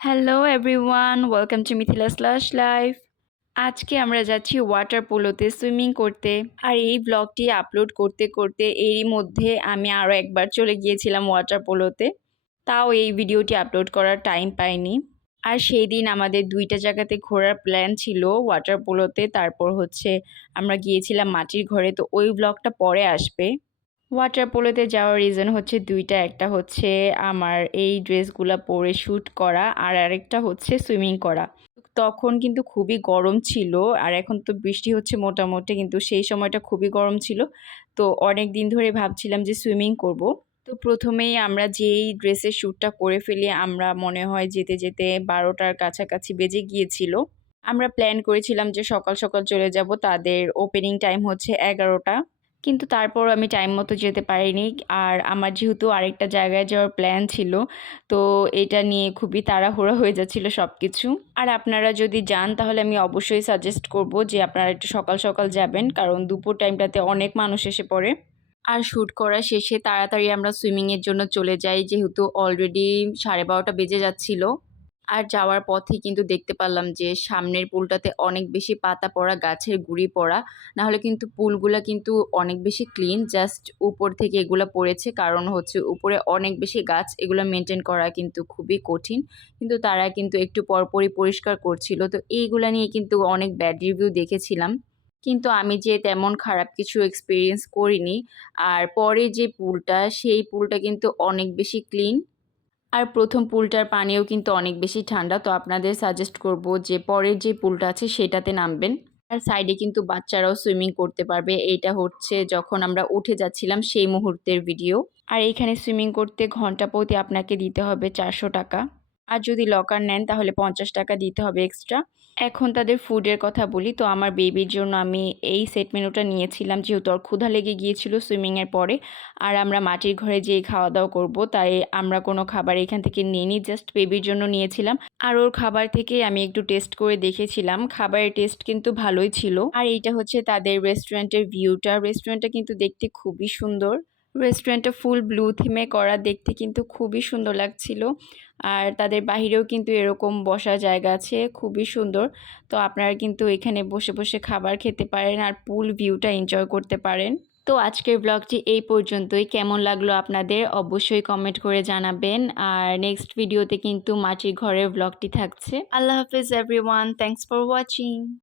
Hello everyone, welcome to Mithila slash life. আজকে আমরা যাচ্ছি ওয়াটার পোলোতে সুইমিং করতে। আর এই ব্লগটি আপলোড করতে করতে এরই মধ্যে আমি আরও একবার চলে গিয়েছিলাম ওয়াটার পোলোতে। তাও এই ভিডিওটি আপলোড করার টাইম পাইনি। আর সেই দিন আমাদের ২টা জায়গাতে ঘোরার প্ল্যান ছিল, ওয়াটার পোলোতে, তারপর হচ্ছে আমরা গিয়েছিলাম মাটির ঘরে। তো ওই ব্লগটা পরে আসবে। ওয়াটার পোলোতে যাওয়ার রিজন হচ্ছে ২টা। একটা হচ্ছে আমার এই ড্রেসগুলা পরে শ্যুট করা, আর আরেকটা হচ্ছে সুইমিং করা। তখন কিন্তু খুবই গরম ছিল, আর এখন তো বৃষ্টি হচ্ছে মোটামুটি, কিন্তু সেই সময়টা খুবই গরম ছিল। তো অনেক দিন ধরে ভাবছিলাম যে সুইমিং করব। তো প্রথমেই আমরা যেই ড্রেসের শ্যুটটা করে ফেলি, আমরা মনে হয় যেতে যেতে ১২টার কাছাকাছি বেজে গিয়েছিল। আমরা প্ল্যান করেছিলাম যে সকাল সকাল চলে যাব, তাদের ওপেনিং টাইম হচ্ছে ১১টা। কিন্তু তারপরও আমি টাইম মতো যেতে পারিনি। আর আমার যেহেতু আরেকটা জায়গায় যাওয়ার প্ল্যান ছিল, তো এটা নিয়ে খুবই তাড়াহুড়ো হয়ে যাচ্ছিল সব কিছু। আর আপনারা যদি যান তাহলে আমি অবশ্যই সাজেস্ট করব যে আপনারা একটু সকাল সকাল যাবেন, কারণ দুপুর টাইমটাতে অনেক মানুষ এসে পড়ে। আর শ্যুট করা শেষে তাড়াতাড়ি আমরা সুইমিংয়ের জন্য চলে যাই, যেহেতু অলরেডি 12:30 বেজে যাচ্ছিল। আর যাওয়ার পথে কিন্তু দেখতে পারলাম যে সামনের পুলটাতে অনেক বেশি পাতা পড়া, গাছের গুঁড়ি পড়া। নাহলে কিন্তু পুলগুলা কিন্তু অনেক বেশি ক্লিন, জাস্ট উপর থেকে এগুলা পড়েছে, কারণ হচ্ছে উপরে অনেক বেশি গাছ, এগুলো মেনটেন করা কিন্তু খুবই কঠিন। কিন্তু তারা কিন্তু একটু পরপরই পরিষ্কার করছিল। তো এইগুলা নিয়ে কিন্তু অনেক ব্যাড রিভিউ দেখেছিলাম। কিন্তু আমি যে তেমন খারাপ কিছু এক্সপেরিয়েন্স করিনি। আর পরে যে পুলটা, সেই পুলটা কিন্তু অনেক বেশি ক্লিন। আর ১ম পুলটার পানিও কিন্তু অনেক বেশি ঠান্ডা। তো আপনাদের সাজেস্ট করব যে পরের যে পুলটা আছে সেটাতে নামবেন। আর সাইডে কিন্তু বাচ্চারাও সুইমিং করতে পারবে। এইটা হচ্ছে যখন আমরা উঠে যাচ্ছিলাম সেই মুহূর্তের ভিডিও। আর এইখানে সুইমিং করতে ঘন্টা প্রতি আপনাকে দিতে হবে ৪০০ টাকা। আর যদি লকার নেন তাহলে ৫০ টাকা দিতে হবে এক্সট্রা। এখন তাদের ফুডের কথা বলি। তো আমার বেবির জন্য আমি এই সেট মেনুটা নিয়েছিলাম, যেহেতু ওর ক্ষুধা লেগে গিয়েছিল সুইমিংয়ের পরে। আর আমরা মাটির ঘরে যেয়ে খাওয়া-দাওয়া করব, তাই আমরা কোনো খাবার এখান থেকে নিইনি, জাস্ট বেবির জন্য নিয়েছিলাম। আর ওর খাবার থেকেই আমি একটু টেস্ট করে দেখেছিলাম। খাবারের টেস্ট কিন্তু ভালোই ছিল। আর এইটা হচ্ছে তাদের রেস্টুরেন্টের ভিউটা। রেস্টুরেন্টটা কিন্তু দেখতে খুবই সুন্দর। রেস্টুরেন্টটা ফুল ব্লু থিমে করা, দেখতে কিন্তু খুবই সুন্দর লাগছিল। আর তাদের বাহিরেও কিন্তু এরকম বসার জায়গা আছে, খুবই সুন্দর। তো আপনারা কিন্তু এখানে বসে বসে খাবার খেতে পারেন আর পুল ভিউটা এনজয় করতে পারেন। তো আজকের ব্লগটি এই পর্যন্তই। কেমন লাগলো আপনাদের অবশ্যই কমেন্ট করে জানাবেন। আর নেক্সট ভিডিওতে কিন্তু মাটির ঘরের ব্লগটি থাকছে। আল্লাহ হাফেজ এভরিওয়ান, থ্যাঙ্কস ফর ওয়াচিং।